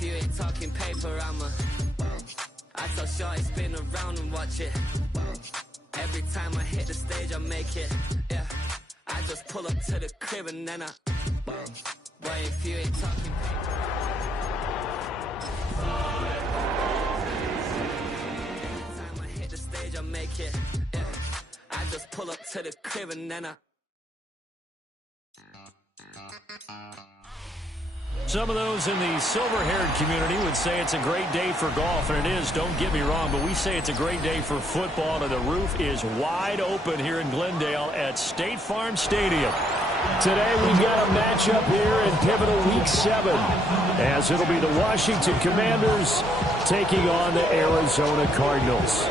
if you ain't talking paper, I tell shorty spin around and watch it. Every time I hit the stage, I make it. Yeah, I just pull up to the crib and then boy, if you ain't talking paper. Every time I hit the stage, I make it. Yeah, I just pull up to the crib and then Some of those in the silver-haired community would say it's a great day for golf, and it is, don't get me wrong, but we say it's a great day for football, and the roof is wide open here in Glendale at State Farm Stadium. Today we've got a matchup here in pivotal Week 7, as it'll be the Washington Commanders taking on the Arizona Cardinals.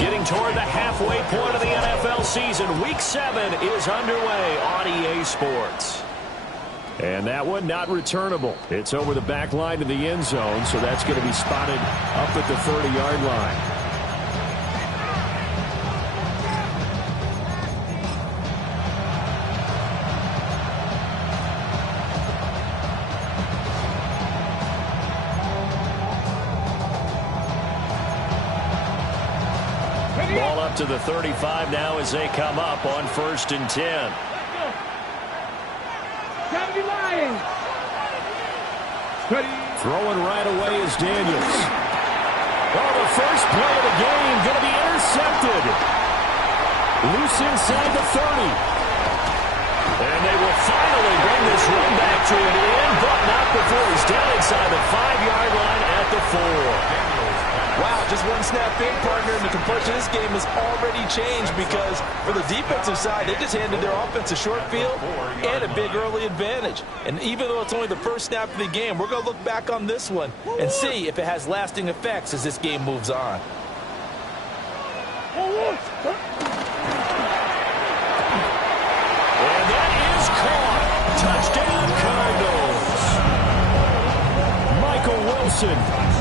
Getting toward the halfway point of the NFL season, Week 7 is underway on EA Sports. And that one not returnable. It's over the back line to the end zone, so that's going to be spotted up at the 30-yard line. Ball up to the 35 now as they come up on 1st and 10. Throwing right away is Daniels. Oh, the first play of the game going to be intercepted. Loose inside the 30. And they will finally bring this run back to an end, but not before he's down inside the 5-yard line at the 4. Wow, just one snap in, partner, and the complexion of this game has already changed because for the defensive side, they just handed their offense a short field and a big early advantage. And even though it's only the first snap of the game, we're going to look back on this one and see if it has lasting effects as this game moves on. And that is caught. Touchdown, Cardinals. Michael Wilson,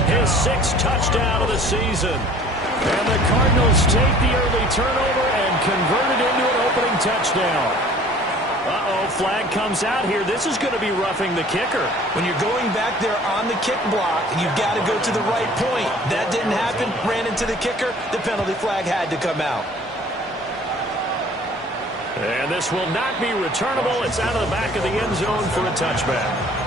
his 6th touchdown of the season. And the Cardinals take the early turnover and convert it into an opening touchdown. Uh-oh, flag comes out here. This is going to be roughing the kicker. When you're going back there on the kick block, you've got to go to the right point. That didn't happen. Ran into the kicker. The penalty flag had to come out. And this will not be returnable. It's out of the back of the end zone for a touchback.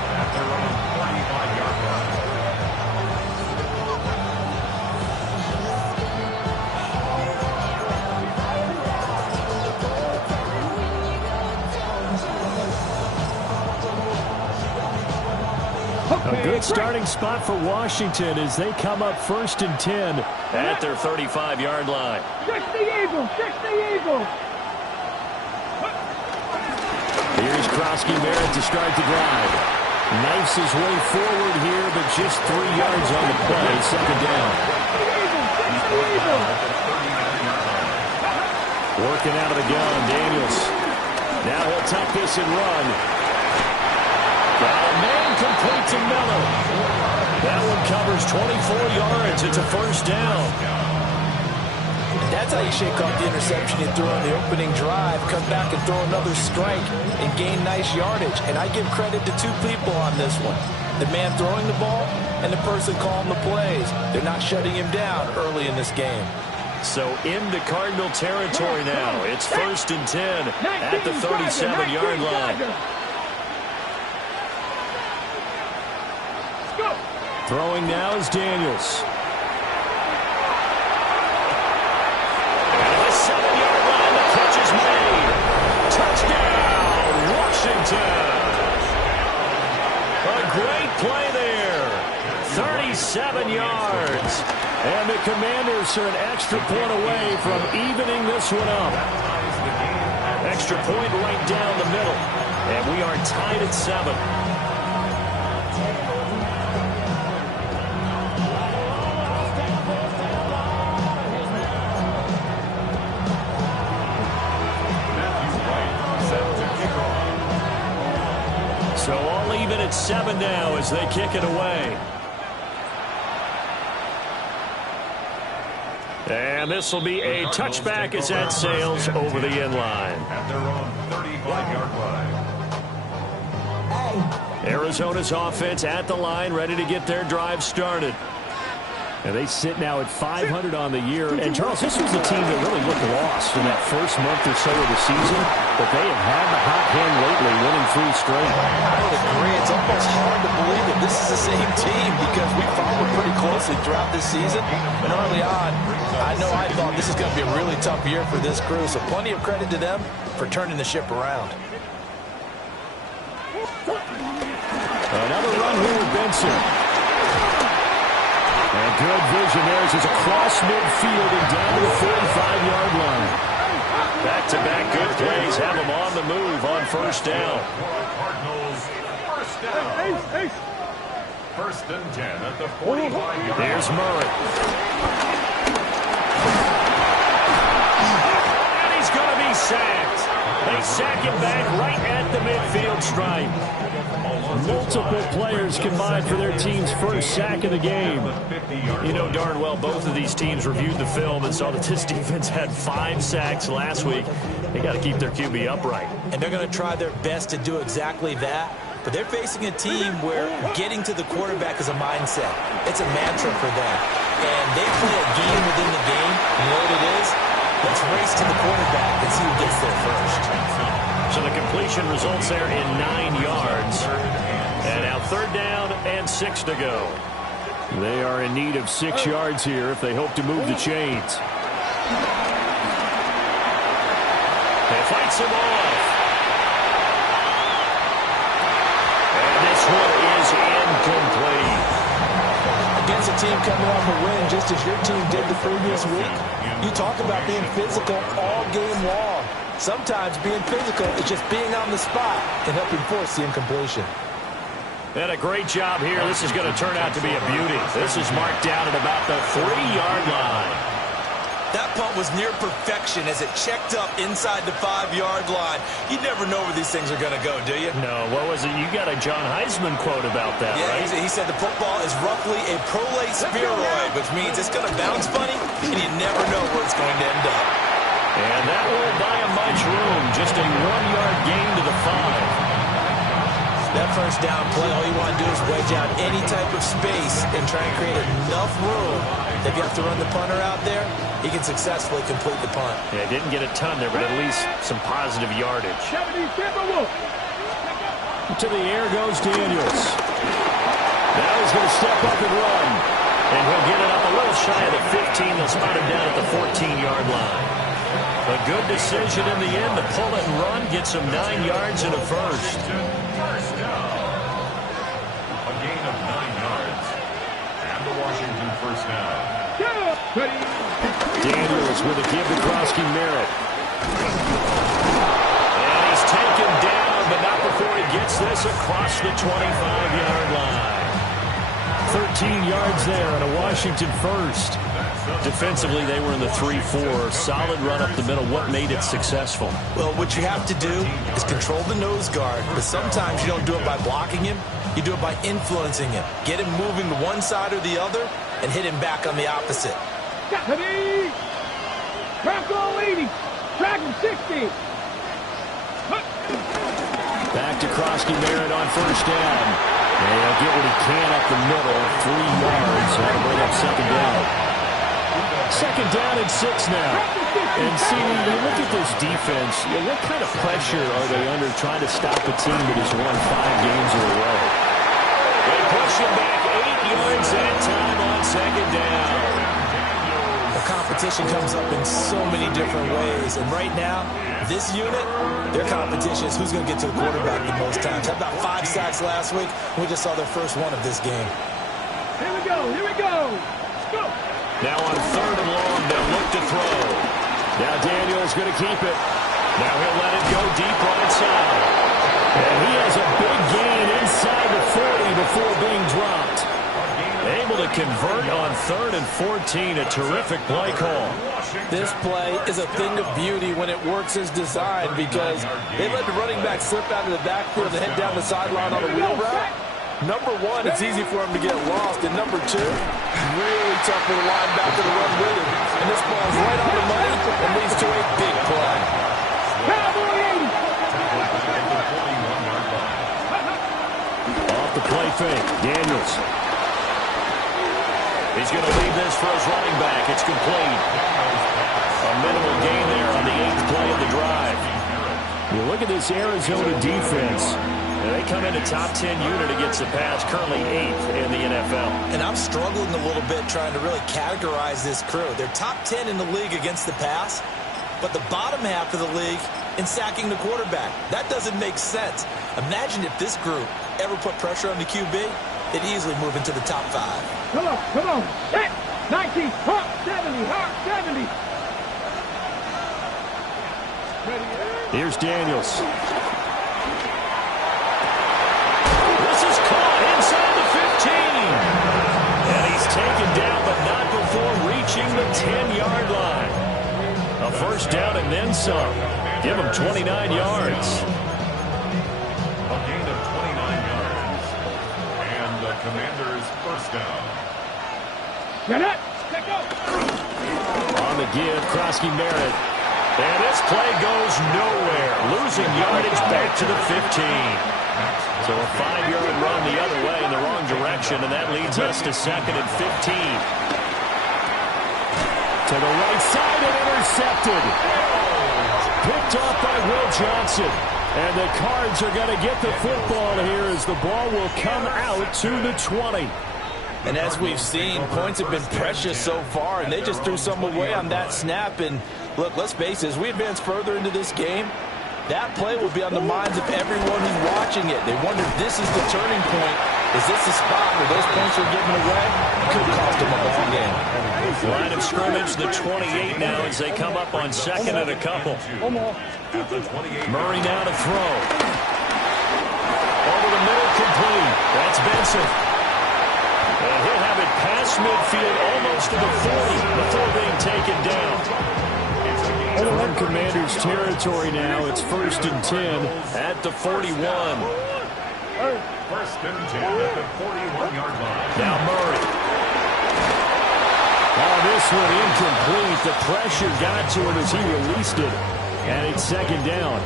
A good starting spot for Washington as they come up 1st and 10 at their 35-yard line. Fix the eagle! Fix the eagle! Here's Krosky-Barrett to start the drive. Knifes his way forward here, but just 3 yards on the play. 2nd down. Working out of the gun, Daniels. Now he'll tuck this and run. Man complete to Miller. That one covers 24 yards. It's a 1st down. That's how you shake off the interception you threw on the opening drive. Come back and throw another strike and gain nice yardage. And I give credit to 2 people on this one. The man throwing the ball and the person calling the plays. They're not shutting him down early in this game. So into Cardinal territory now. It's 1st and 10 at the 37-yard line. Throwing now is Daniels. And the 7-yard line, the catch is made. Touchdown, Washington. A great play there. 37 yards. And the Commanders are an extra point away from evening this one up. Extra point right down the middle. And we are tied at 7. So all even at 7 now as they kick it away. And this will be a touchback as that sails over the end line. At their own 35-yard line. Arizona's offense at the line, ready to get their drive started. And they sit now at 500 on the year. And, Charles, this was a team that really looked lost in that first month or so of the season. But they have had the hot hand lately, winning 3 straight. I would agree. It's almost hard to believe that this is the same team because we followed pretty closely throughout this season. And early on, I thought this is going to be a really tough year for this crew. So plenty of credit to them for turning the ship around. Another run here with Benson. And good vision there as he's across midfield and down to the 45-yard line. Back-to-back good plays have them on the move on first down. Cardinals, first down. First and 10 at the 45-yard line. Here's Murray. And he's going to be sacked. They sack him back right at the midfield stripe. Multiple players combined for their team's first sack of the game. You know darn well both of these teams reviewed the film and saw that this defense had 5 sacks last week. They got to keep their QB upright. And they're going to try their best to do exactly that. But they're facing a team where getting to the quarterback is a mindset. It's a mantra for them. And they play a game within the game. You know what it is? Let's race to the quarterback and see who gets there first. So the completion results there in 9 yards. And now 3rd down and 6 to go. They are in need of 6 yards here if they hope to move the chains. They fights him off. And this one is incomplete. Against a team coming off a win, just as your team did the previous week, you talk about being physical all game long. Sometimes being physical is just being on the spot and helping force the incompletion. And a great job here. This is going to turn out to be a beauty. This is marked down at about the 3-yard line. That punt was near perfection as it checked up inside the 5-yard line. You never know where these things are going to go, do you? No, what was it? You got a John Heisman quote about that, yeah, right? He said the football is roughly a prolate spheroid, which means it's going to bounce funny, and you never know where it's going to end up. And that won't buy him much room. Just a 1-yard gain to the 5. That first down play, all you want to do is wedge out any type of space and try and create enough room. If you have to run the punter out there, he can successfully complete the punt. Yeah, didn't get a ton there, but at least some positive yardage. To the air goes Daniels. Now he's going to step up and run. And he'll get it up a little shy of the 15. They'll spot him down at the 14-yard line. A good decision in the end to pull it and run, get some 9 yards and a first. First down. A gain of 9 yards. And the Washington first down. Daniels with a give to Krosky-Merritt. And he's taken down, but not before he gets this across the 25-yard line. 13 yards there and a Washington first. Defensively, they were in the 3-4. Solid run up the middle. What made it successful? Well, what you have to do is control the nose guard, but sometimes you don't do it by blocking him. You do it by influencing him. Get him moving to one side or the other and hit him back on the opposite. Track all 80. Track him 60. Back to Krosky-Merritt on first down. And he'll get what he can up the middle. 3 yards. That'll bring up second down. Second down and 6 now. And see, you look at this defense, what kind of pressure are they under trying to stop a team that has won 5 games in a row? They push him back 8 yards that time on second down. The competition comes up in so many different ways. And right now, this unit, their competition is who's going to get to the quarterback the most times. Had about 5 sacks last week. We just saw their first one of this game. Here we go. Here we go. Go. Now on 3rd and long, they'll look to throw. Now Daniel's going to keep it. Now he'll let it go deep right side. And he has a big gain inside the 40 before being dropped. Able to convert on 3rd and 14. A terrific play call. This play is a thing of beauty when it works as designed because they let the running back slip out of the backfield and head down the sideline on a wheel route. Number one, it's easy for him to get lost. And number two, really tough for the linebacker to run with him. And this ball is right on the money and leads to a big play. the play fake. Daniels. He's going to leave this for his running back. It's complete. A minimal gain there on the 8th play of the drive. You look at this Arizona defense. They come in a top 10 unit against the pass, currently 8th in the NFL. And I'm struggling a little bit trying to really categorize this crew. They're top 10 in the league against the pass, but the bottom half of the league in sacking the quarterback. That doesn't make sense. Imagine if this group ever put pressure on the QB, they'd easily move into the top 5. Come on. Set. 19. Hop 70. Hop 70. Here's Daniels. This is caught inside the 15. And he's taken down, but not before reaching the 10-yard line. A first down and then some. Give him 29 yards. A gain of 29 yards. And the Commanders' first down. Get it. Let go. On the give, Krosky Merritt. And this play goes nowhere. Losing yardage back to the 15. So a 5-yard run the other way in the wrong direction, and that leads us to 2nd and 15. To the right side and intercepted. Picked off by Will Johnson. And the Cards are going to get the football here as the ball will come out to the 20. And as we've seen, points have been precious so far, and they just threw some away on that snap. And look, let's face it, as we advance further into this game, that play will be on the minds of everyone who's watching it. They wonder if this is the turning point. Is this the spot where those points are given away? It could cost them a ball game. Line of scrimmage, the 28 now as they come up on 2nd and a couple. Murray now to throw. Over the middle, complete. That's Benson. And he'll have it past midfield almost to the 40 before being taken down. From Commanders territory now, it's 1st and 10 at the 41. First and 10 at the 41-yard line. Now Murray. Oh, this one incomplete. The pressure got to him as he released it. And it's 2nd down.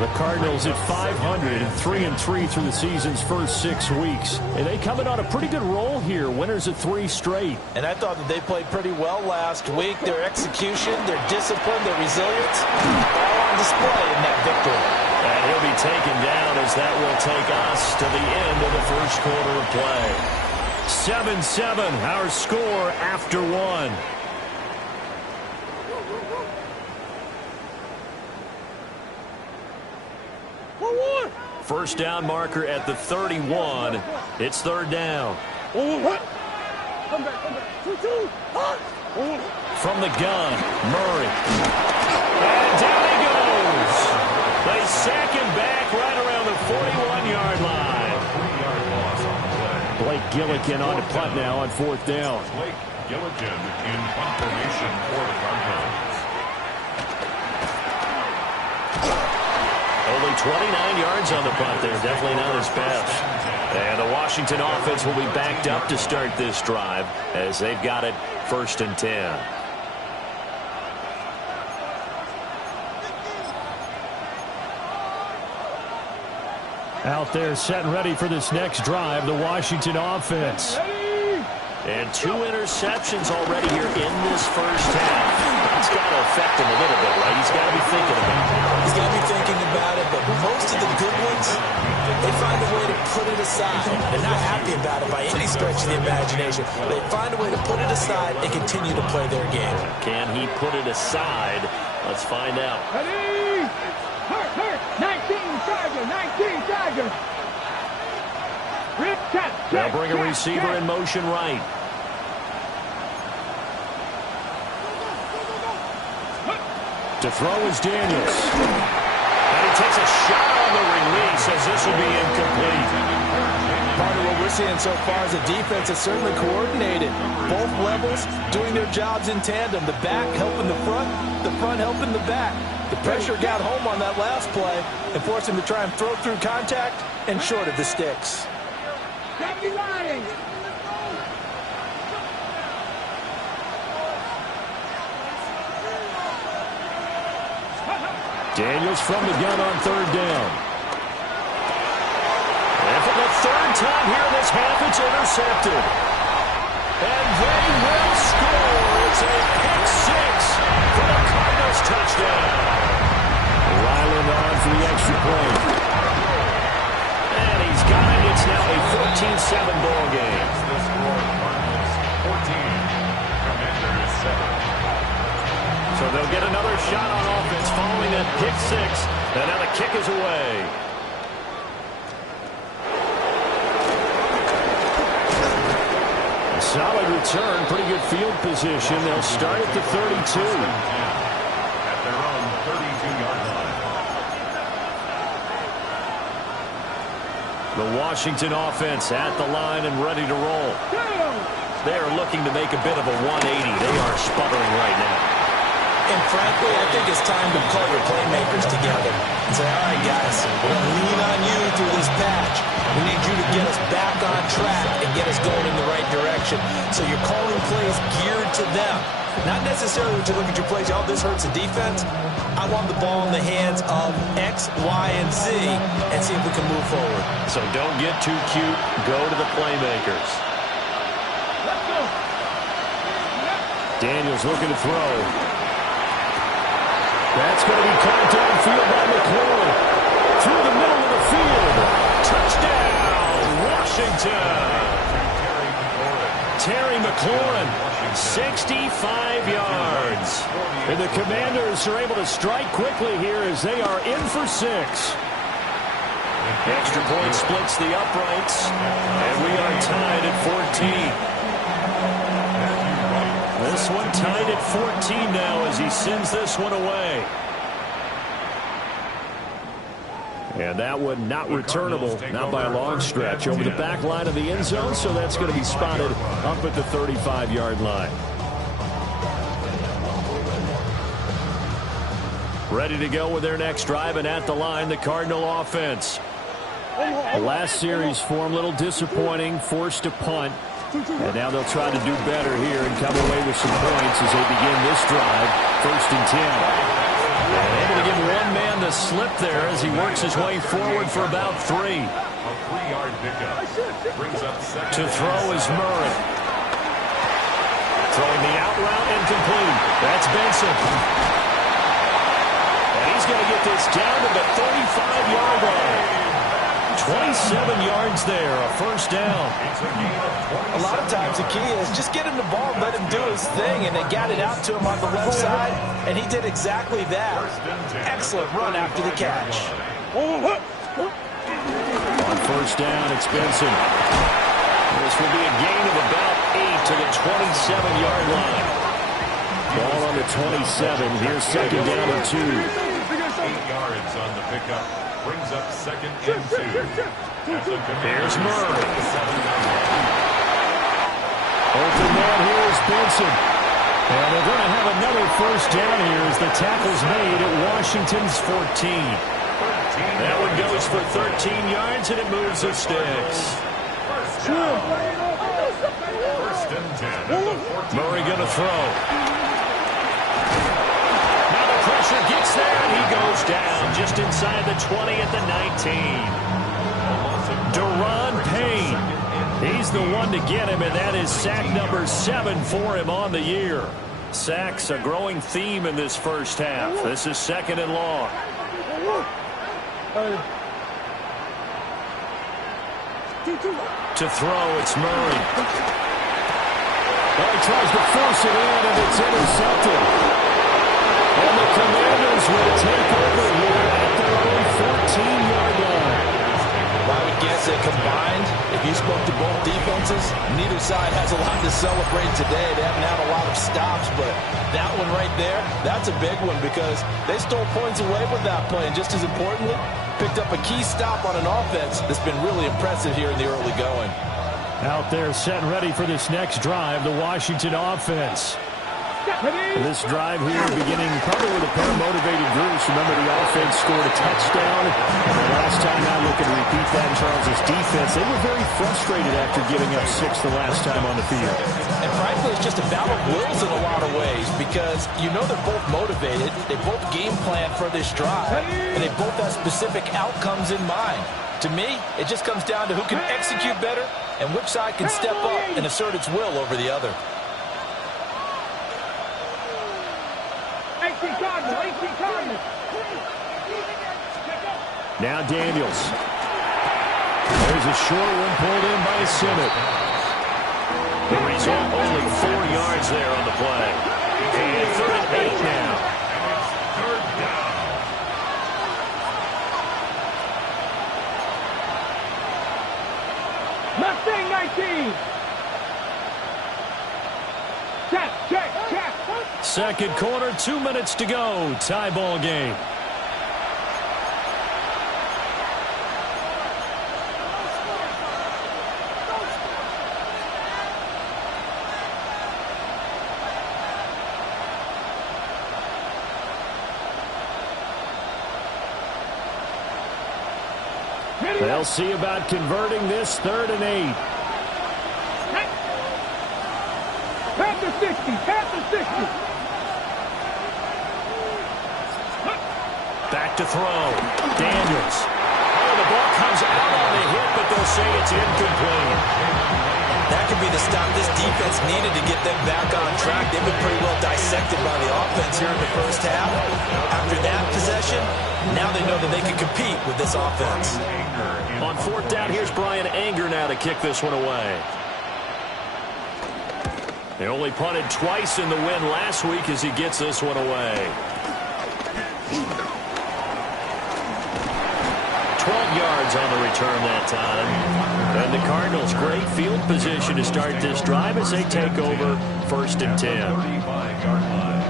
The Cardinals at 500 and 3-3 through the season's first 6 weeks. And they come in on a pretty good roll here. Winners of 3 straight. And I thought that they played pretty well last week. Their execution, their discipline, their resilience, all on display in that victory. And he'll be taken down as that will take us to the end of the first quarter of play. 7-7, our score after 1. First down marker at the 31. It's 3rd down. Come back. 2-2. From the gun, Murray. And down he goes. They sack him back right around the 41-yard line. 3-yard loss on the play. Blake Gillikin on to punt now on 4th down. Blake Gillikin in punt formation for the Cardinals. Only 29 yards on the punt there. Definitely not his best. And the Washington offense will be backed up to start this drive as they've got it 1st and 10. Out there set and ready for this next drive, the Washington offense. And 2 interceptions already here in this first half. That's got to affect him a little bit, right? He's got to be thinking about it. He's got to be thinking about it, but most of the good ones, they find a way to put it aside. They're not happy about it by any stretch of the imagination. They find a way to put it aside and continue to play their game. Can he put it aside? Let's find out. Ready. Hurt. 19 Tiger. Rip tap. They'll bring a receiver in motion right. To throw is Daniels. And he takes a shot on the release as this will be incomplete. Part of what we're seeing so far is the defense is certainly coordinated. Both levels doing their jobs in tandem. The back helping the front helping the back. The pressure got home on that last play and forced him to try and throw through contact and short of the sticks. Daniels from the gun on 3rd down. And for the 3rd time here in this half. It's intercepted. And they will score. It's a pick six for the Cardinals touchdown. Ryland on for the extra point. And he's got it. It's now a 14-7 ball game. The score, Cardinals 14, Commanders 7. So they'll get another shot on offense following that pick six. And now the kick is away. A solid return, pretty good field position. They'll start at the 32. At their own 32-yard line. The Washington offense at the line and ready to roll. They are looking to make a bit of a 180. They are sputtering right now. And frankly, I think it's time to call your playmakers together and say, all right, guys, we're going to lean on you through this patch. We need you to get us back on track and get us going in the right direction. So you're calling plays geared to them. Not necessarily when you look at your plays, oh, this hurts the defense. I want the ball in the hands of X, Y, and Z and see if we can move forward. So don't get too cute. Go to the playmakers. Daniels looking to throw. That's going to be caught downfield by McLaurin. Through the middle of the field. Touchdown, Washington. Terry McLaurin, 65 yards. And the Commanders are able to strike quickly here as they are in for 6. Extra point splits the uprights. And we are tied at 14. This one tied at 14 now as he sends this one away. And that one not returnable, not by a long stretch, over the back line of the end zone, so that's going to be spotted up at the 35-yard line. Ready to go with their next drive, and at the line, the Cardinal offense. The last series for them, a little disappointing, forced to punt. And now they'll try to do better here and come away with some points as they begin this drive. 1st and 10. And able to give one man the slip there as he works his way forward for about 3. A 3-yard pickup. Brings up second. To throw is Murray. Throwing the out route and complete. That's Benson. And he's going to get this down to the 35-yard line. 27 yards there, a 1st down. A lot of times the key is just get him the ball, let him do his thing, and they got it out to him on the left side, and he did exactly that. Excellent run after the catch. On 1st down, it's Benson. This will be a gain of about 8 to the 27-yard line. Ball on the 27. Here's 2nd down and 2. 8 yards on the pickup. Brings up 2nd and 2. Here's Murray. Open man here is Benson. And they're going to have another 1st down here as the tackle's made at Washington's 14. That one goes for 13 yards, and it moves the sticks. 1st and 10. Murray going to throw. Pressure gets there, and he goes down just inside the 20 at the 19. Deron Payne, he's the one to get him, and that is sack number 7 for him on the year. Sacks a growing theme in this 1st half. This is 2nd and long. To throw, it's Murray. Well, he tries to force it in, and it's intercepted. And the Commanders will take over here at their own 14-yard line. I would guess that combined, if you spoke to both defenses, neither side has a lot to celebrate today. They haven't had a lot of stops, but that one right there, that's a big one because they stole points away with that play. And just as importantly, picked up a key stop on an offense that's been really impressive here in the early going. Out there set and ready for this next drive, the Washington offense. And this drive here beginning probably with a pair of motivated groups. Remember, the offense scored a touchdown. And the last time out, looking to repeat that in Charles' defense. They were very frustrated after giving up 6 the last time on the field. And frankly, it's just a battle of wills in a lot of ways because you know they're both motivated. They both game plan for this drive. And they both have specific outcomes in mind. To me, it just comes down to who can execute better and which side can step up and assert its will over the other. Now Daniels. There's a short one pulled in by Simmett. The result, only 4 yards there on the play. And 3rd and 8 now. Third down. Mustang 19. Check. Second quarter, 2 minutes to go. Tie ball game. They'll see about converting this 3rd and 8. Past the 60. Back to throw. Daniels. Oh, the ball comes out on the hit, but they'll say it's incomplete. That could be the stop this defense needed to get them back on track. They've been pretty well dissected by the offense here in the first half. After that possession, now they know that they can compete with this offense. On 4th down, here's Brian Anger now to kick this one away. They only punted twice in the win last week as he gets this one away. 12 yards on the return that time. And the Cardinals, great field position to start this drive as they take over 1st and 10. 35-yard line.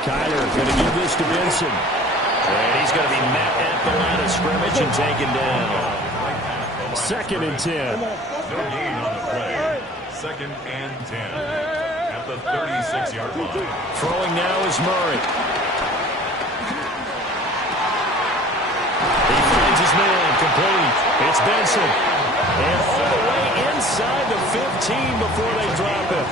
Kyler going to give this to Benson. And he's going to be met at the line of scrimmage and taken down. 2nd and 10. No gain on the play. 2nd and 10. At the 36-yard line. Throwing now is Murray. He finds his man, complete. It's Benson. And all the way inside the 15 before they drop it.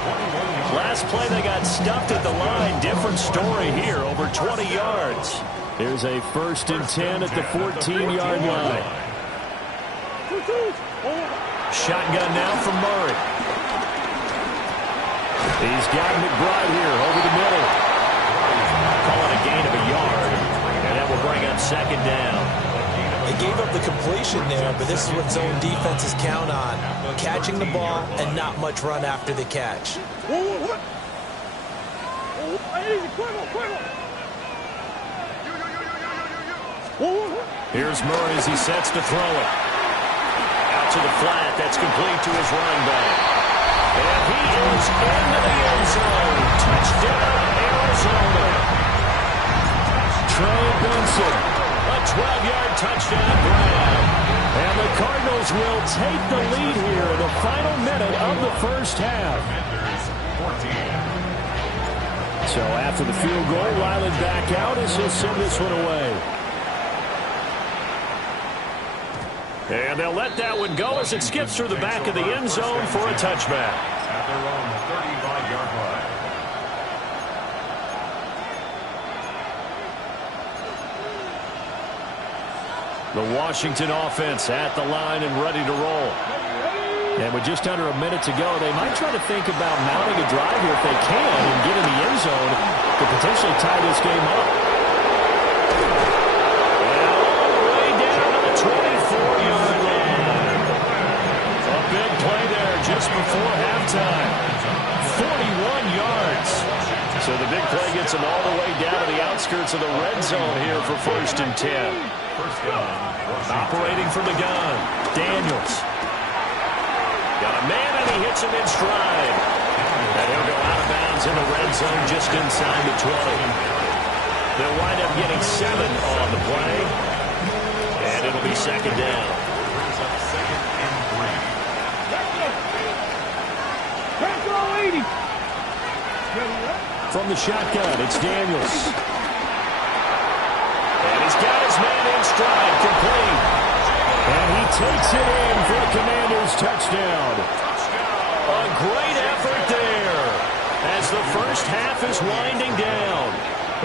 Last play they got stuffed at the line. Different story here, over 20 yards. Here's a 1st and 10 at the 14-yard line. Shotgun now from Murray. He's got McBride here over the middle. Calling a gain of a yard. And that will bring up 2nd down. They gave up the completion there, but this is what zone defenses count on. Catching the ball and not much run after the catch. Here's Murray as he sets to throw it. Out to the flat. That's complete to his running back. And he is into the end zone. Touchdown, Arizona. Trey Benson. A 12-yard touchdown grab. And the Cardinals will take the lead here in the final minute of the first half. So after the field goal, Ryland back out as he'll send this one away. And they'll let that one go as it skips through the back of the end zone for a touchback. At their own 35-yard line. The Washington offense at the line and ready to roll. And with just under a minute to go, they might try to think about mounting a drive here if they can and get in the end zone to potentially tie this game up. And all the way down to the 24-yard line. A big play there just before halftime. 41 yards. So the big play gets them all the way down to the outskirts of the red zone here for 1st and 10. First down. Operating from the gun, Daniels. Got a man and he hits him in stride. And he'll go out of bounds in the red zone just inside the 20. They'll wind up getting 7 on the play. it'll be second down. Brings up second and 3. From the shotgun, it's Daniels. And he's got his man in stride, complete. And he takes it in for the Commanders' touchdown. A great effort there as the first half is winding down.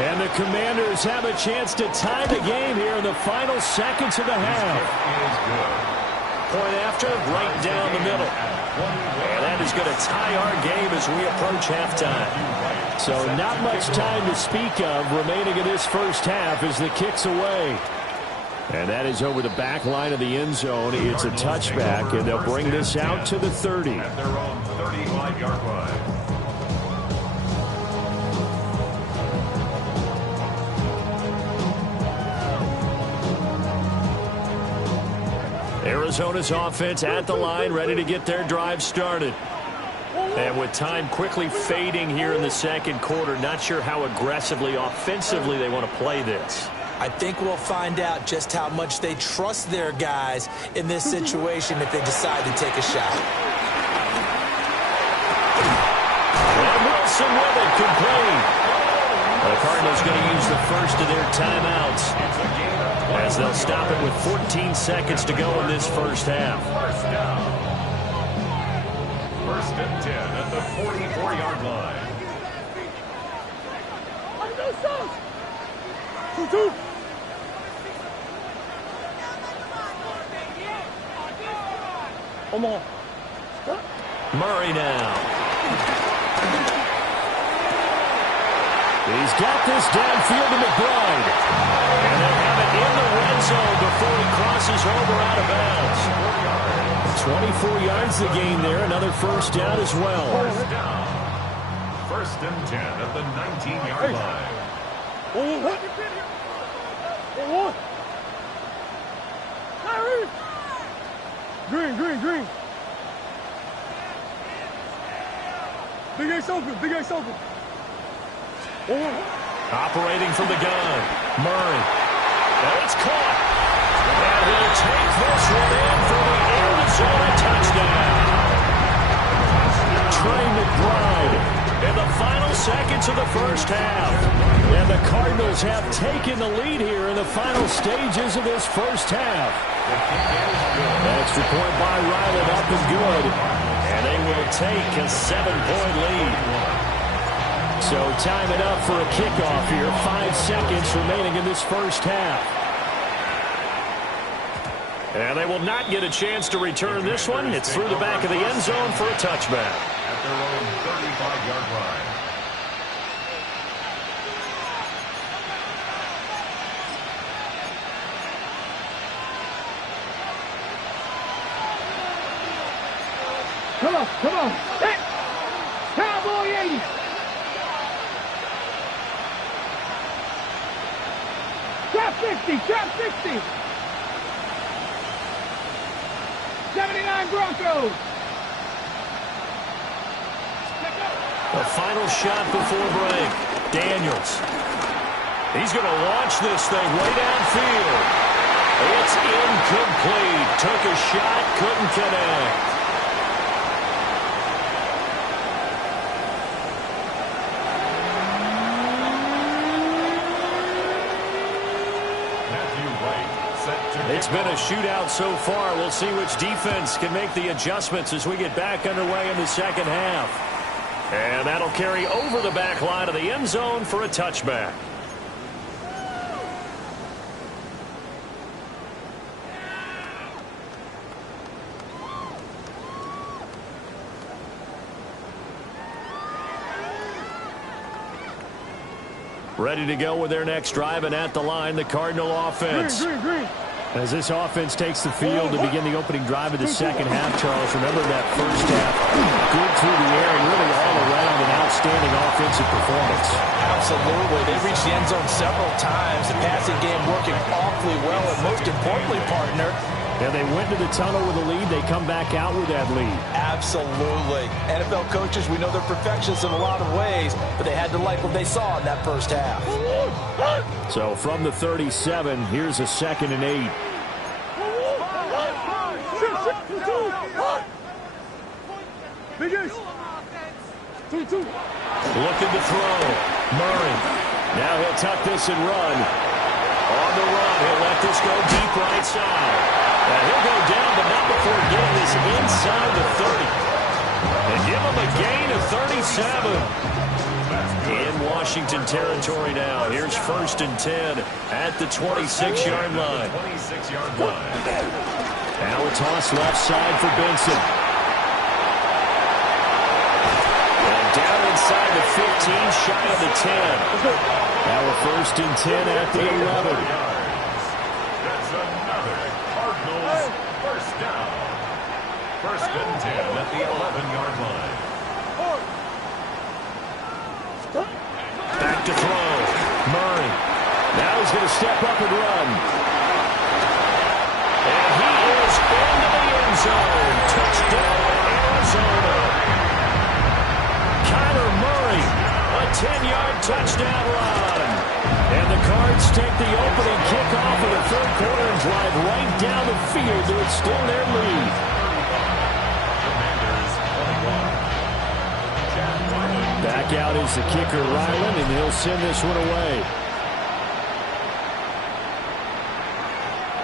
And the Commanders have a chance to tie the game here in the final seconds of the half. Point after, right down the middle. And that is going to tie our game as we approach halftime. So not much time to speak of remaining in this first half as the kick's away. And that is over the back line of the end zone. It's a touchback, and they'll bring this out to the 30. At their own 35-yard line. Arizona's offense at the line, ready to get their drive started. And with time quickly fading here in the second quarter, not sure how aggressively, offensively they want to play this. I think we'll find out just how much they trust their guys in this situation if they decide to take a shot. And Wilson with it, complete. The Cardinals going to use the first of their timeouts as they'll stop it with 14 seconds to go in this first half. First down. First and 10 at the 44-yard line. Murray now. He's got this downfield to McBride. And they have it in the red zone before he crosses over out of bounds. 24 yards the gain there. Another first down as well. First down. First and 10 at the 19-yard line. Green. Big Ace open. Operating from the gun. Murray. And it's caught. And he'll take this one in for the Arizona touchdown. Trey McBride. In the final seconds of the first half. And the Cardinals have taken the lead here in the final stages of this first half. Extra point by Ryland, up and good. And they will take a 7-point lead. So time it up for a kickoff here. 5 seconds remaining in this first half. And they will not get a chance to return this one. It's through the back of the end zone for a touchback. At their own 35-yard line. Come on. Hey! Cowboy 80. Trap 60. 79 Broncos. The final shot before break. Daniels. He's going to launch this thing way downfield. It's incomplete. Took a shot, couldn't connect. It's been a shootout so far. We'll see which defense can make the adjustments as we get back underway in the second half. And that'll carry over the back line of the end zone for a touchback. Ready to go with their next drive, and at the line, the Cardinal offense. Green. As this offense takes the field to begin the opening drive of the second half, Charles, remember that first half, good through the air and really all around an outstanding offensive performance. Absolutely. They reached the end zone several times. The passing game working awfully well, and most importantly, partner, and they went to the tunnel with a lead. They come back out with that lead. Absolutely. NFL coaches, we know they're perfectionists in a lot of ways, but they had to like what they saw in that first half. So from the 37, here's a 2nd and 8. Looking to throw. Murray. Now he'll tuck this and run. On the run, he'll let this go deep right side. And he'll go down, but not before getting this inside the 30. And give him a gain of 37. In Washington territory now. Here's 1st and 10 at the 26-yard line. 26-yard line. Now a toss left side for Benson. And down inside the 15, shy of the 10. Now a 1st and 10 at the 11. That's another Cardinals first down. 1st and 10 at the 11-yard line. Back to throw. Murray. Now he's going to step up and run. And he is into the end zone. Touchdown, Arizona. Kyler Murray, a 10-yard touchdown run. And the Cards take the opening kickoff of the 3rd quarter and drive right down the field to extend their lead. Commanders 21. Back out is the kicker, Ryland, and he'll send this one away.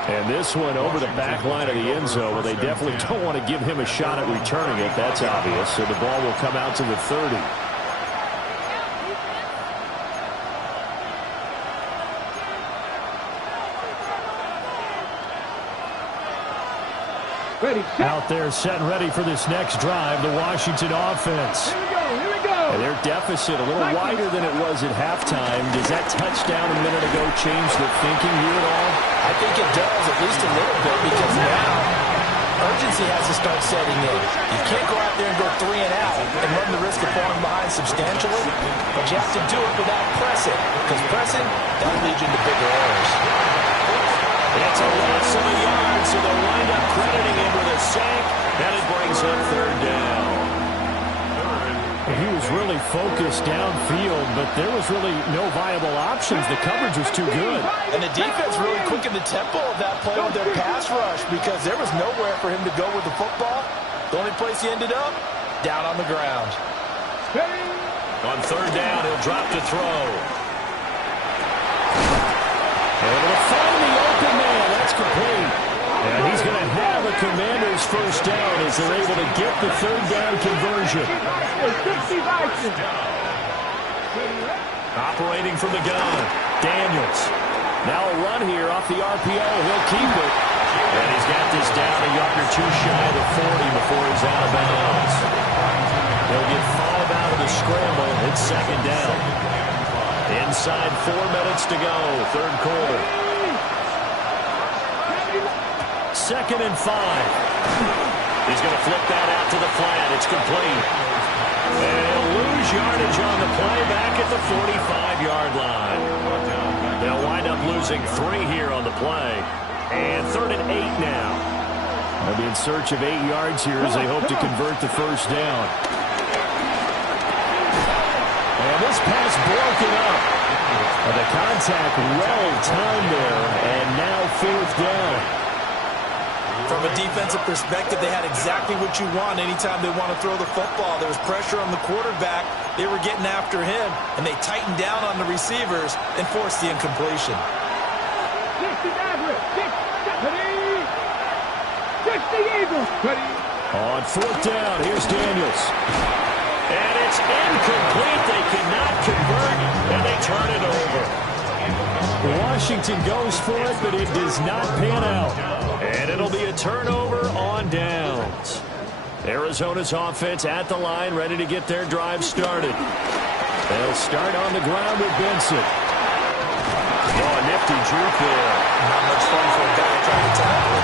And this one over the back line of the end zone. Well, they definitely don't want to give him a shot at returning it. That's obvious. So the ball will come out to the 30. Ready, Out there set and ready for this next drive, the Washington offense. here we go. And their deficit a little wider than it was at halftime. Does that touchdown a minute ago change the thinking here at all? I think it does, at least a little bit, because now urgency has to start setting in. You can't go out there and go 3 and out and run the risk of falling behind substantially, but you have to do it without pressing, because pressing, that'll lead you into bigger errors. It's a loss of a yard, so they'll wind up crediting him with a sack, and it brings up 3rd down. He was really focused downfield, but there was really no viable options. The coverage was too good. And the defense really quickened the tempo of that play with their pass rush, because there was nowhere for him to go with the football. The only place he ended up, down on the ground. On 3rd down, he'll drop to throw. Able to find the open man. That's complete. And he's going to have a Commander's 1st down as they're able to get the 3rd down conversion. Operating from the gun, Daniels. Now a run here off the RPO. He'll keep it. And he's got this down a yard or 2 shy of the 40 before he's out of bounds. He'll get 5 out of the scramble. It's 2nd down. Inside 4 minutes to go, 3rd quarter. 2nd and 5. He's going to flip that out to the flat. It's complete. And he'll lose yardage on the play back at the 45-yard line. They'll wind up losing 3 here on the play. And 3rd and 8 now. They'll be in search of 8 yards here as they hope to convert the 1st down. And this pass broken up. The contact well timed there, and now 4th down. From a defensive perspective, they had exactly what you want anytime they want to throw the football. There was pressure on the quarterback. They were getting after him, and they tightened down on the receivers and forced the incompletion. On 4th down, here's Daniels. And it's incomplete. They cannot convert, and they turn it over. Washington goes for it, but it does not pan out. And it'll be a turnover on downs. Arizona's offense at the line, ready to get their drive started. They'll start on the ground with Benson. Oh, a nifty juke there. Not much fun for a guy trying to tackle.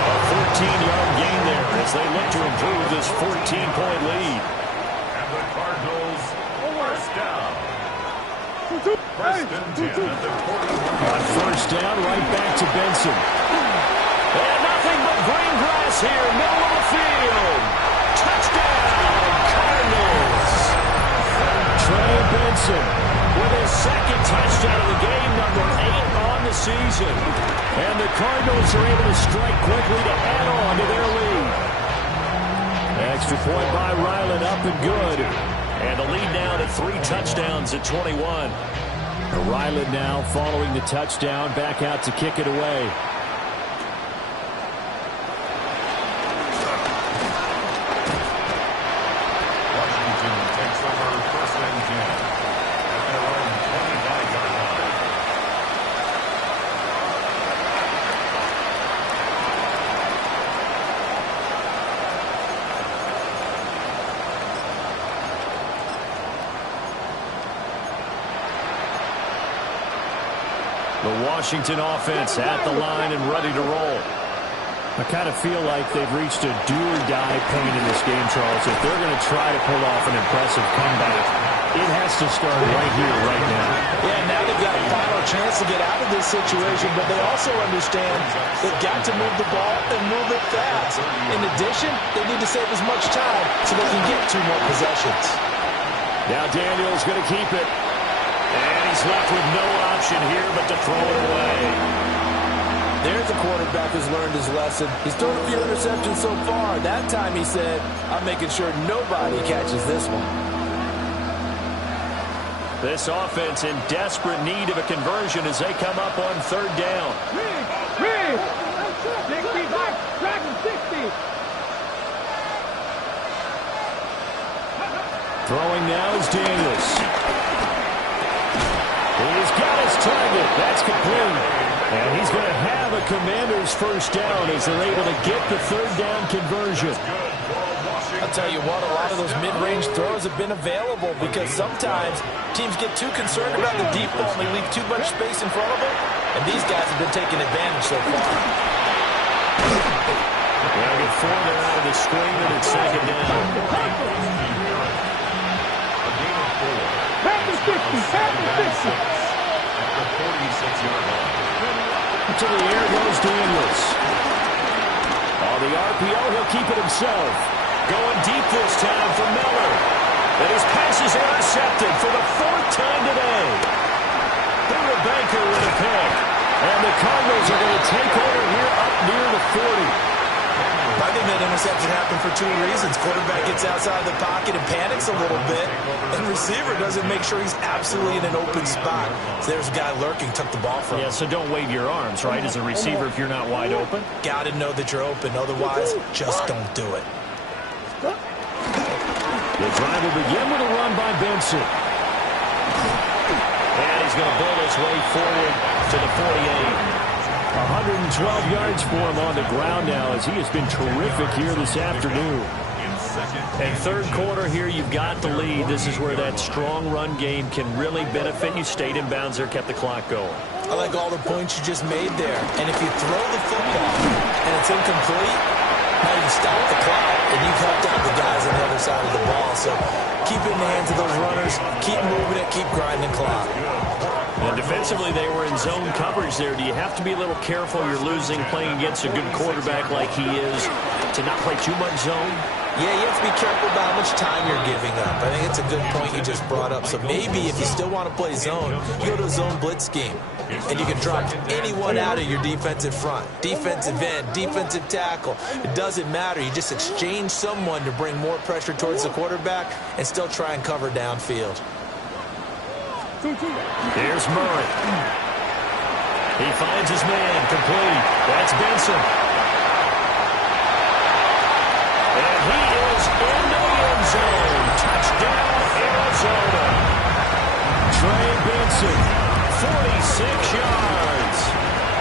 A 14-yard gain there as they look to improve this 14-point lead. And the Cardinals, 1st down. 1st and 10 at the 40. On 1st down, right back to Benson. And nothing but green grass here, middle of the field. Touchdown, Cardinals. Trey Benson with his 2nd touchdown of the game, number 8 on the season. And the Cardinals are able to strike quickly to add on to their lead. Extra point by Ryland, up and good. And the lead now to 3 touchdowns at 21. Ryland now following the touchdown, back out to kick it away. Washington takes over 1st and 10 at their own 25-yard line. The Washington offense at the line and ready to roll. I kind of feel like they've reached a do-or-die point in this game, Charles. If they're going to try to pull off an impressive comeback, it has to start right here, right now. Yeah, now they've got a final chance to get out of this situation, but they also understand they've got to move the ball and move it fast. In addition, they need to save as much time so they can get 2 more possessions. Now Daniel's going to keep it. And he's left with no option here but to throw it away. There's a quarterback who's learned his lesson. He's thrown a few interceptions so far. That time he said, I'm making sure nobody catches this one. This offense in desperate need of a conversion as they come up on 3rd down. 60 back, Dragon 60. Throwing now is Daniels. He's got his target. That's complete. And he's going to have a Commander's 1st down as they're able to get the 3rd down conversion. I'll tell you what, a lot of those mid-range throws have been available because sometimes teams get too concerned about the deep ball and they leave too much space in front of them. And these guys have been taking advantage so far. They'll get 4 there out of the screen and it's 2nd down. Back to 60, back to 60. At the 46-yard line. To the air goes Daniels. On the RPO, he'll keep it himself. Going deep this time for Miller. And his pass is intercepted for the 4th time today. Through the banker with a pick. And the Cardinals are going to take over here up near the 40. I think that interception happened for 2 reasons. Quarterback gets outside the pocket and panics a little bit, and receiver doesn't make sure he's absolutely in an open spot. So there's a guy lurking, took the ball from him. Yeah, so don't wave your arms, right, as a receiver if you're not wide open? Got to know that you're open. Otherwise, just don't do it. The drive will begin with a run by Benson. And he's going to build his way forward to the 48. 112 yards for him on the ground now as he has been terrific here this afternoon. And 3rd quarter here, you've got the lead. This is where that strong run game can really benefit you. Stayed in bounds there, kept the clock going. I like all the points you just made there. And if you throw the football and it's incomplete, now you stop the clock and you've helped out the guys on the other side of the ball. So keep it in the hands of those runners, keep moving it, keep grinding clock. And defensively, they were in zone coverage there. Do you have to be a little careful? You're losing playing against a good quarterback like he is to not play too much zone? Yeah, you have to be careful about how much time you're giving up. I think it's a good point you just brought up. So maybe if you still want to play zone, you go to a zone blitz scheme. And you can drop anyone out of your defensive front. Defensive end, defensive tackle. It doesn't matter. You just exchange someone to bring more pressure towards the quarterback and still try and cover downfield. Here's Murray. He finds his man, complete. That's Benson. And he is in the end zone. Touchdown, Arizona. Trey Benson, 46 yards.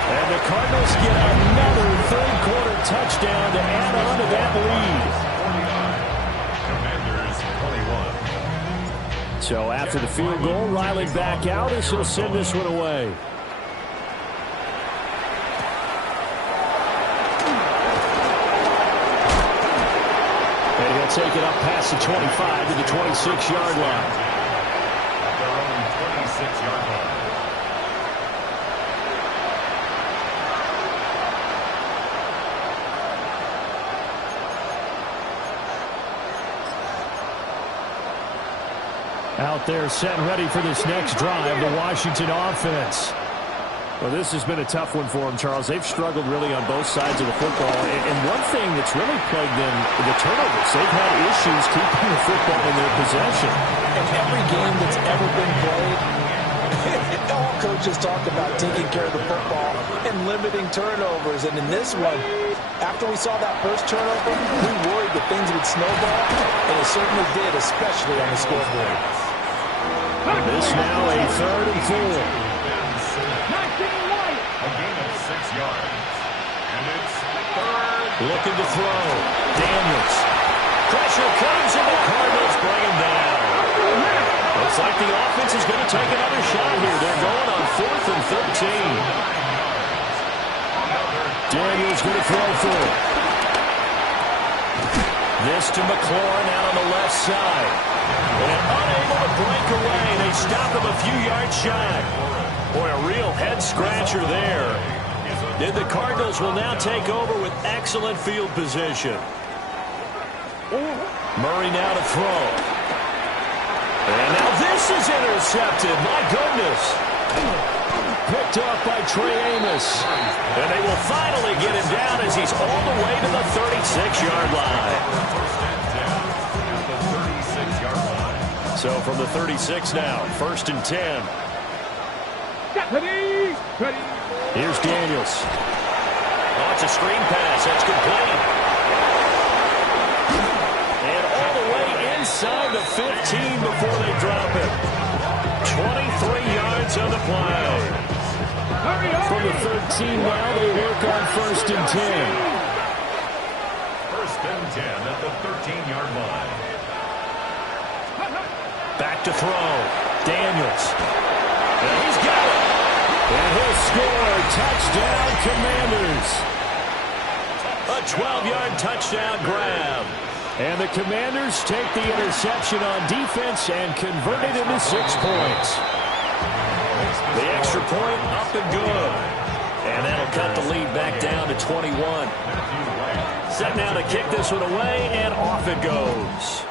And the Cardinals get another 3rd quarter touchdown to add on to that lead. So after the field goal, Riley back out as he'll send this one away. And he'll take it up past the 25 to the 26-yard line. At their own 26-yard line. Out there set ready for this next drive, the Washington offense. Well, this has been a tough one for them, Charles. They've struggled really on both sides of the football. And one thing that's really plagued them, the turnovers. They've had issues keeping the football in their possession. And every game that's ever been played, all coaches talk about taking care of the football and limiting turnovers. And in this one, after we saw that first turnover, we worried that things would snowball, and it certainly did, especially on the scoreboard. This now a 3rd and 4. A gain of 6 yards. And it's 3rd. Looking to throw. Daniels. Pressure comes, and the Cardinals bring him down. Looks like the offense is going to take another shot here. They're going on 4th and 13. Daniels going to throw for it. This to McLaurin out on the left side. And unable to break away. They stop him a few yards shy. Boy, a real head-scratcher there. And the Cardinals will now take over with excellent field position. Murray now to throw. And now this is intercepted. My goodness. Picked off by Trey Amos. And they will finally get him down as he's all the way to the 36-yard line. So from the 36 now, 1st and 10. Ready. Here's Daniels. Oh, it's a screen pass. That's complete. And all the way inside the 15 before they drop it. 23 yards on the play. From the 13 now, they work on 1st and 10. 1st and 10 at the 13-yard line. Back to throw. Daniels. And he's got it. And he'll score. Touchdown, Commanders. A 12-yard touchdown grab. And the Commanders take the interception on defense and convert it into 6 points. The extra point up and good. And that'll cut the lead back down to 21. Set now to kick this one away, and off it goes.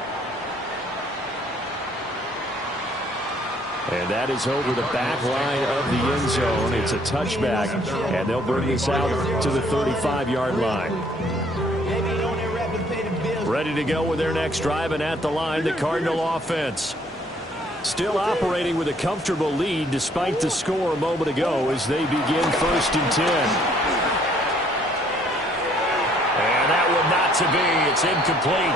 And that is over the back line of the end zone. It's a touchback, and they'll bring this out to the 35-yard line. Ready to go with their next drive, and at the line, the Cardinal offense. Still operating with a comfortable lead despite the score a moment ago as they begin 1st and 10. And that one not to be. It's incomplete.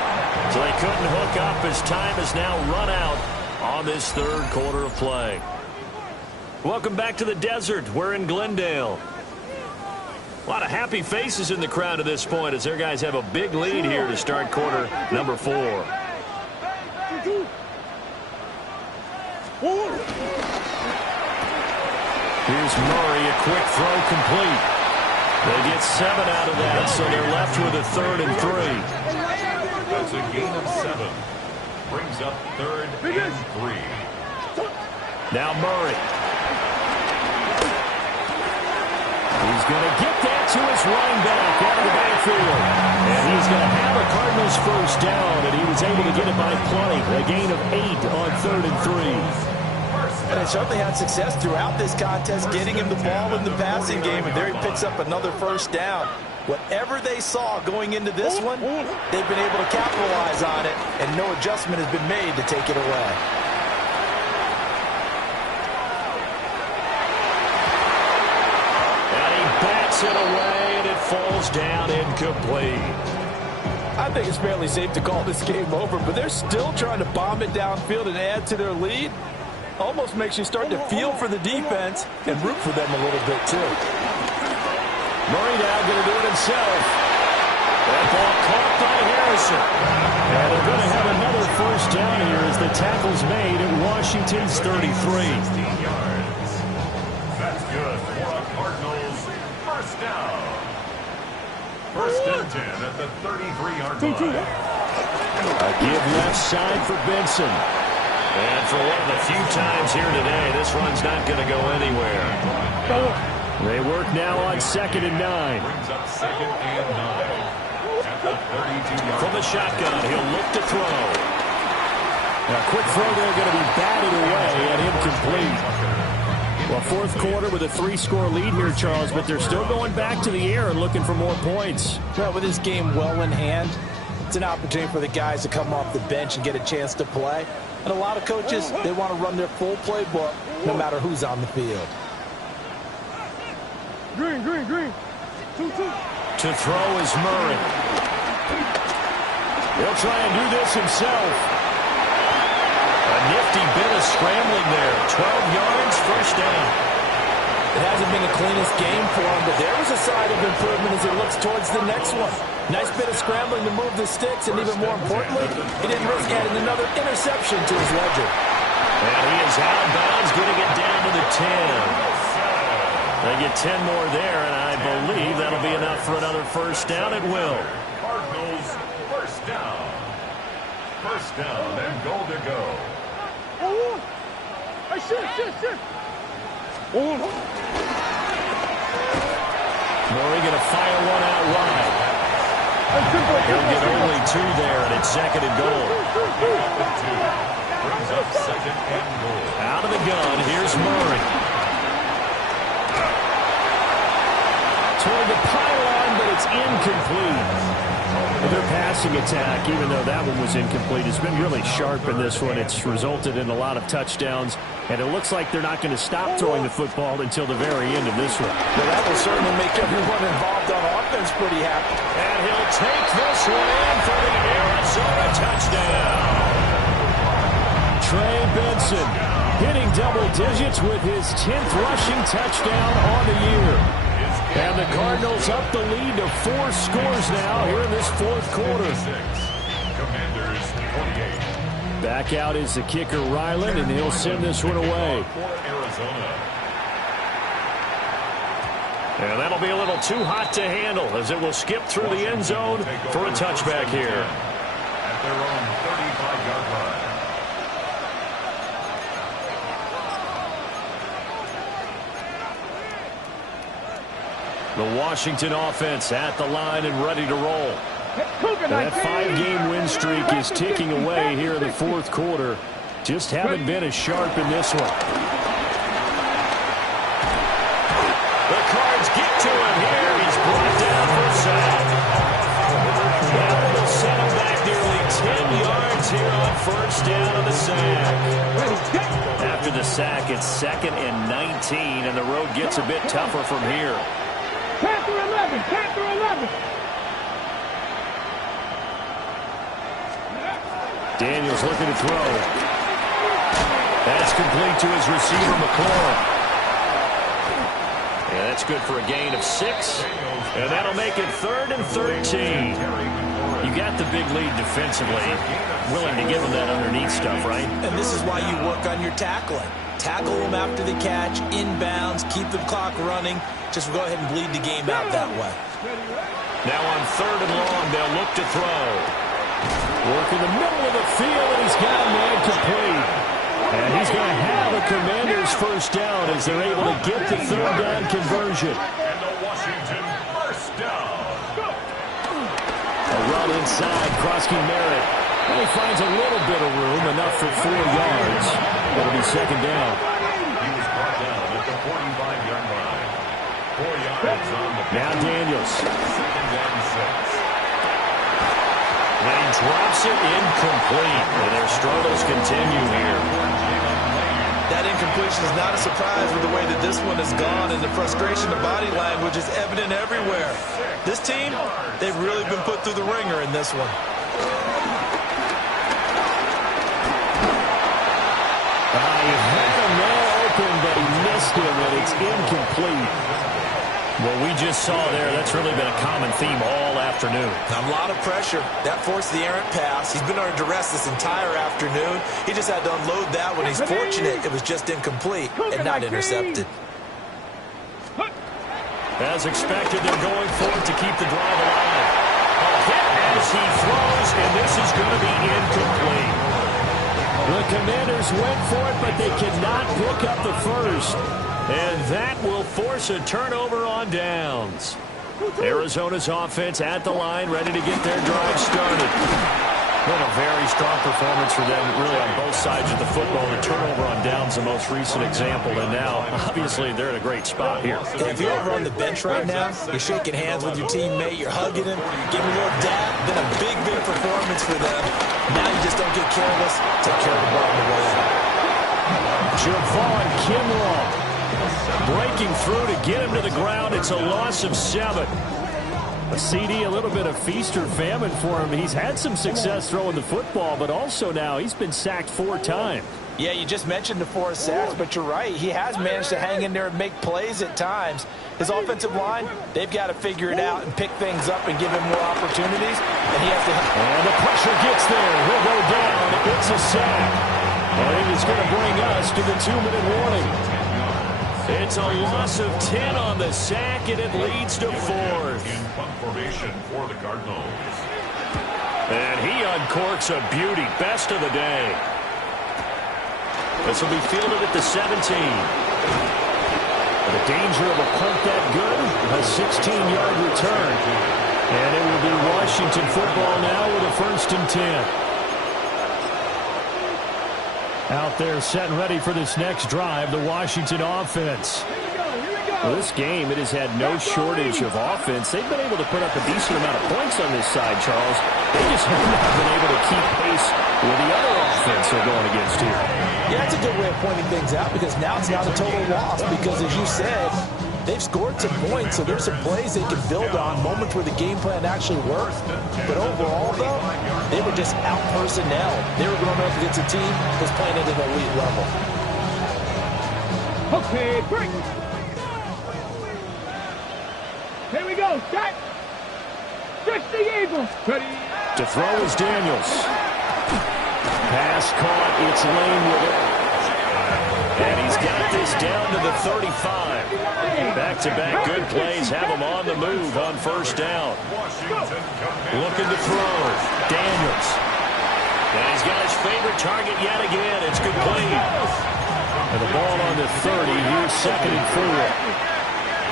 So they couldn't hook up as time has now run out on this 3rd quarter of play. Welcome back to the desert. We're in Glendale. A lot of happy faces in the crowd at this point as their guys have a big lead here to start quarter number 4. Here's Murray, a quick throw complete. They get 7 out of that, so they're left with a 3rd and 3. That's a gain of 7. Brings up 3rd and 3. Now Murray. He's going to get that to his running back out of the backfield. And he's going to have a Cardinals 1st down, and he was able to get it by play. A gain of 8 on 3rd and 3. And they certainly had success throughout this contest, getting him the ball in the passing game, and there he picks up another 1st down. Whatever they saw going into this one, they've been able to capitalize on it, and no adjustment has been made to take it away. And he bats it away, and it falls down incomplete. I think it's fairly safe to call this game over, but they're still trying to bomb it downfield and add to their lead. Almost makes you start to feel for the defense and root for them a little bit, too. Murray now going to do it himself. That ball caught by Harrison. And they're going to have another 1st down here as the tackle's made at Washington's 33. 16 yards. That's good for a Cardinals 1st down. 1st and 10 at the 33-yard line. A give left side for Benson. And for one of the few times here today, this run's not going to go anywhere. They work now on 2nd and 9. Brings up 2nd and 9 at the 32-yard From the shotgun, he'll look to throw. A quick throw there going to be batted away and incomplete. Well, fourth quarter with a 3-score lead here, Charles, but they're still going back to the air and looking for more points. Well, with this game well in hand, it's an opportunity for the guys to come off the bench and get a chance to play. And a lot of coaches, they want to run their full playbook no matter who's on the field. Green. 2-2. To throw is Murray. He'll try and do this himself. A nifty bit of scrambling there. 12 yards, first down. It hasn't been the cleanest game for him, but there was a sign of improvement as he looks towards the next one. Nice bit of scrambling to move the sticks, and even more importantly, he didn't risk adding another interception to his ledger. And he is out of bounds, getting it down to the 10. They get 10 more there, and I believe that'll be enough for another first down. It will. Cardinals, first down. First down and goal to go. Oh, hey, shit. Murray going to fire one out wide. He'll get only 2 there, and it's second and goal. Brings up second and goal. Out of the gun, here's Murray. Toward the pylon, but it's incomplete. Their passing attack, even though that one was incomplete, has been really sharp in this one. It's resulted in a lot of touchdowns, and it looks like they're not going to stop throwing the football until the very end of this one. Well, that will certainly make everyone involved on offense pretty happy. And he'll take this one in for the Arizona touchdown. Trey Benson hitting double digits with his 10th rushing touchdown on the year. And the Cardinals up the lead to 4 scores now here in this fourth quarter. Commanders 28. Back out is the kicker, Ryland, and he'll send this one away. And that'll be a little too hot to handle as it will skip through the end zone for a touchback here. At their own 35-yard line. The Washington offense at the line and ready to roll. That 5-game win streak is ticking away here in the fourth quarter. Just haven't been as sharp in this one. The Cards get to him here. He's brought down for a sack. That will set him back nearly 10 yards here on first down on the sack. After the sack, it's 2nd and 19, and the road gets a bit tougher from here. Panther 11. Daniels looking to throw. That's complete to his receiver, McLaurin. And that's good for a gain of 6. And that'll make it 3rd and 13. You got the big lead defensively. Willing to give them that underneath stuff, right? And this is why you work on your tackling. Tackle them after the catch, inbounds, keep the clock running. Just go ahead and bleed the game out that way. Now on 3rd and long, they'll look to throw. Work in the middle of the field, and he's got a man complete. And he's going to have a Commanders first down as they're able to get the 3rd down conversion. And the Washington first down. A run inside, Krosky Merritt. And he finds a little bit of room, enough for 4 yards. It'll be second down. He was brought down at the 45-yard line. 4 yards on the Now Daniels. 2nd and 6. And he drops it incomplete. And their struggles continue here. That incompletion is not a surprise with the way that this one has gone, and the frustration of body language is evident everywhere. This team, they've really been put through the ringer in this one. He had a man open, but he missed him, and it's incomplete. What we just saw there, that's really been a common theme all afternoon. A lot of pressure. That forced the errant pass. He's been under duress this entire afternoon. He just had to unload that one. He's fortunate it was just incomplete and not intercepted. As expected, they're going for it to keep the drive alive. A hit as he throws, and this is going to be incomplete. The Commanders went for it, but they cannot pick up the first. And that will force a turnover on downs. Arizona's offense at the line, ready to get their drive started. Been a very strong performance for them, really, on both sides of the football. The turnover on downs, the most recent example, and now, obviously, they're in a great spot here. Yeah, if you're over on the bench right now, you're shaking hands with your teammate, you're hugging him, giving him a little dab. Been a big, big performance for them. Now you just don't get careless. Take care of the ball on the way out. Javon Kinlaw breaking through to get him to the ground. It's a loss of 7. A CD, a little bit of feast or famine for him. He's had some success throwing the football, but also now he's been sacked 4 times. Yeah, you just mentioned the 4 sacks, but you're right. He has managed to hang in there and make plays at times. His offensive line, they've got to figure it out and pick things up and give him more opportunities. And he has to. And the pressure gets there. He'll go down. It's a sack. And it is going to bring us to the 2-minute warning. It's a loss of 10 on the sack, and it leads to 4th. In punt formation for the Cardinals. And he uncorks a beauty. Best of the day. This will be fielded at the 17. The danger of a punt that good, a 16-yard return. And it will be Washington football now with a 1st and 10. Out there set and ready for this next drive, the Washington offense. Well, this game, it has had no shortage of offense. They've been able to put up a decent amount of points on this side, Charles. They just have not been able to keep pace with the other offense they're going against here. Yeah, that's a good way of pointing things out because now it's not a total loss because, as you said, they've scored some points, so there's some plays they can build on, moments where the game plan actually worked. But overall, though, they were just out-personnel. They were going up against a team that's playing at an elite level. Okay, break. Here we go. Set. Stretch the eagle. Ready. To throw is Daniels. Pass caught. It's Lane with it. And he's got this down to the 35. Back-to-back good plays have him on the move on 1st down. Looking to throw. Daniels. And he's got his favorite target yet again. It's complete. And the ball on the 30. Here's 2nd and 4.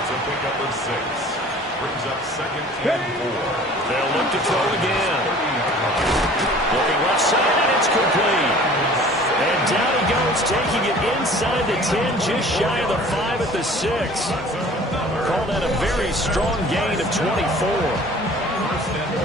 It's a pickup of 6. Brings up 2nd and 4. They'll look to throw again. Looking left side, and it's complete. And down he goes, taking it inside the 10, just shy of the 5 at the 6. Call that a very strong gain of 24.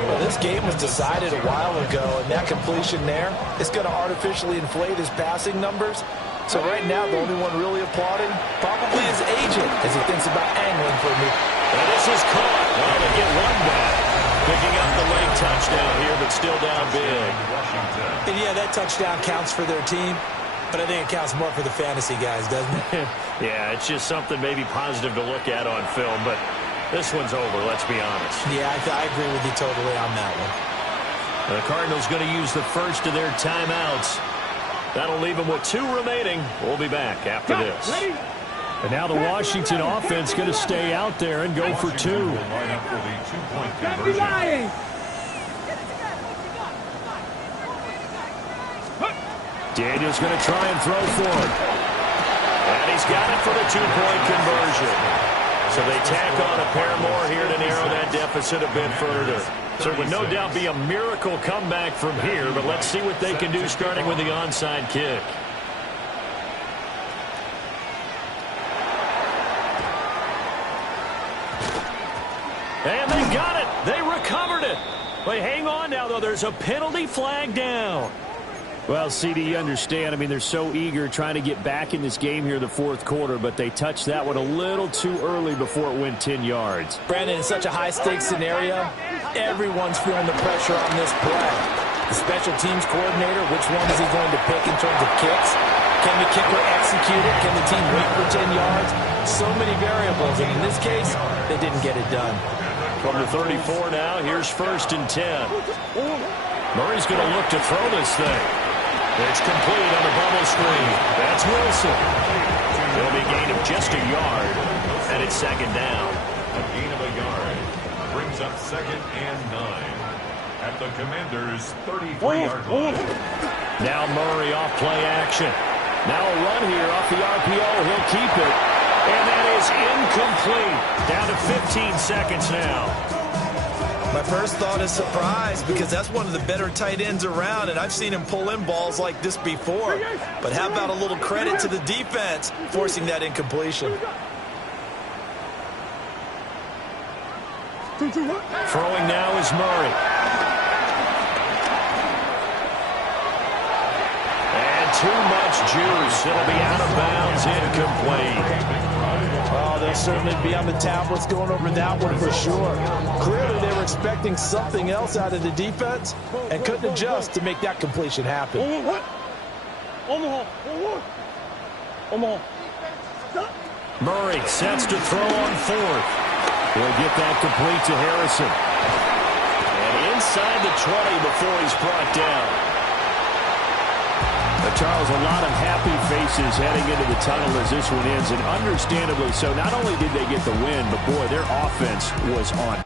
Well, this game was decided a while ago, and that completion there is going to artificially inflate his passing numbers. So right now, the only one really applauding probably his agent as he thinks about angling for me. And this is caught. Well, they get one back. Picking up the late touchdown here, but still down big. And yeah, that touchdown counts for their team, but I think it counts more for the fantasy guys, doesn't it? Yeah, it's just something maybe positive to look at on film, but this one's over, let's be honest. Yeah, I agree with you totally on that one. The Cardinals going to use the first of their timeouts. That'll leave them with 2 remaining. We'll be back after this. And now the Washington offense going to stay out there and go for 2. Line up for the 2-point conversion. Daniels going to try and throw for it. And he's got it for the 2-point conversion. So they tack on a pair more here to narrow that deficit a bit further. So it would no doubt be a miracle comeback from here, but let's see what they can do starting with the onside kick. And they got it. They recovered it. But hang on now, though. There's a penalty flag down. Well, CD, you understand. I mean, they're so eager trying to get back in this game here in the 4th quarter, but they touched that one a little too early before it went 10 yards. Brandon, in such a high-stakes scenario, everyone's feeling the pressure on this play. The special teams coordinator, which one is he going to pick in terms of kicks? Can the kicker execute it? Can the team wait for 10 yards? So many variables, and in this case, they didn't get it done. From the 34 now, here's 1st and 10. Murray's going to look to throw this thing. It's complete on the bubble screen. That's Wilson. It'll be a gain of just a yard, and it's 2nd down. A gain of a yard brings up 2nd and 9 at the Commanders' 33-yard line. Now Murray off play action. Now a run here off the RPO. He'll keep it. And that is incomplete. Down to 15 seconds now. My first thought is surprise because that's one of the better tight ends around, and I've seen him pull in balls like this before. But how about a little credit to the defense forcing that incompletion? Throwing now is Murray. And too much juice. It'll be out of bounds, incomplete. Oh, they'll certainly be on the tablets going over that one for sure. Clearly, they were expecting something else out of the defense and couldn't adjust to make that completion happen. Murray sets to throw on fourth. He'll get that complete to Harrison. And inside the 20 before he's brought down. Charles, a lot of happy faces heading into the tunnel as this one ends, and understandably so. Not only did they get the win, but boy, their offense was on.